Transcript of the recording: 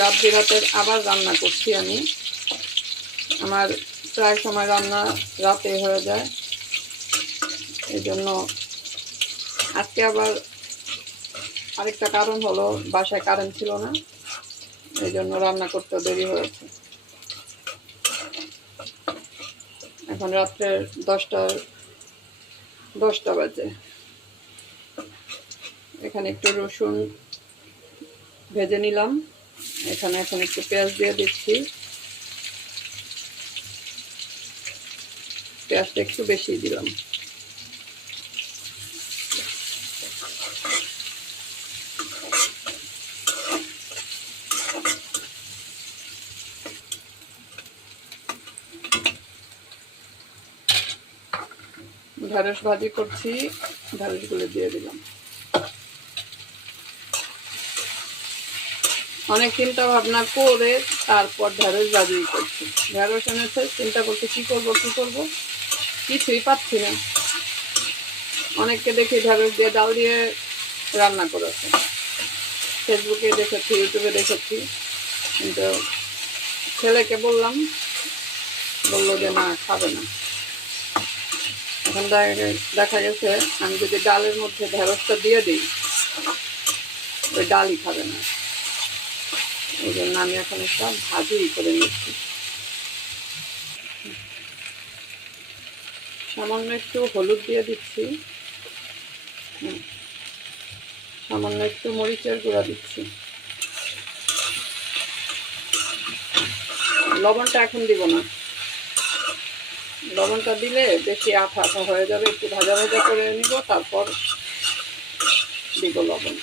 রাত বিরাতের আবার রান্না করছি আমি। আমার প্রায় সময় রান্না রাতে হয়ে যায়, এই জন্য আজকে আবার আরেকটা কারণ হলো বাসায় কারেন্ট ছিল না, এই জন্য রান্না করতে দেরি হয়েছে। এখন রাত্রে 10টা বাজে। এখানে একটু রসুন ভেজে নিলাম, এখানে এখন একটু পেঁয়াজ দিয়ে দিচ্ছি। পেঁয়াজটা একটু বেশি দিলাম। ঢেঁড়স ভাজি করছি, ঢেঁড়সগুলো দিয়ে দিলাম। অনেক চিন্তা ভাবনা করে তারপর ঢেঁড়স ভাজি করছি। ঢেঁড়স এনেছে, চিন্তা করছি কি করব কিছুই পাচ্ছি না। অনেককে দেখি ঢেঁড়স দিয়ে ডাল দিয়ে রান্না করেছে, ফেসবুকে দেখেছি, ইউটিউবে দেখেছি, কিন্তু ছেলেকে বললাম, বললো যে না, খাবে না। এখন দেখা গেছে আমি যদি ডালের মধ্যে ঢেঁড়সটা দিয়ে দিই, ওই ডালই খাবে না। এই জন্য আমি এখন একটা ভাজি করে নিচ্ছি। সামান্য একটু হলুদ দিয়ে দিচ্ছি, সামান্য একটু মরিচের গুঁড়া দিচ্ছি। লবণটা এখন দিব না, লবণটা দিলে বেশি আঠা আঠা হয়ে যাবে। একটু ভাজা ভাজা করে নিব, তারপর দিব লবণ।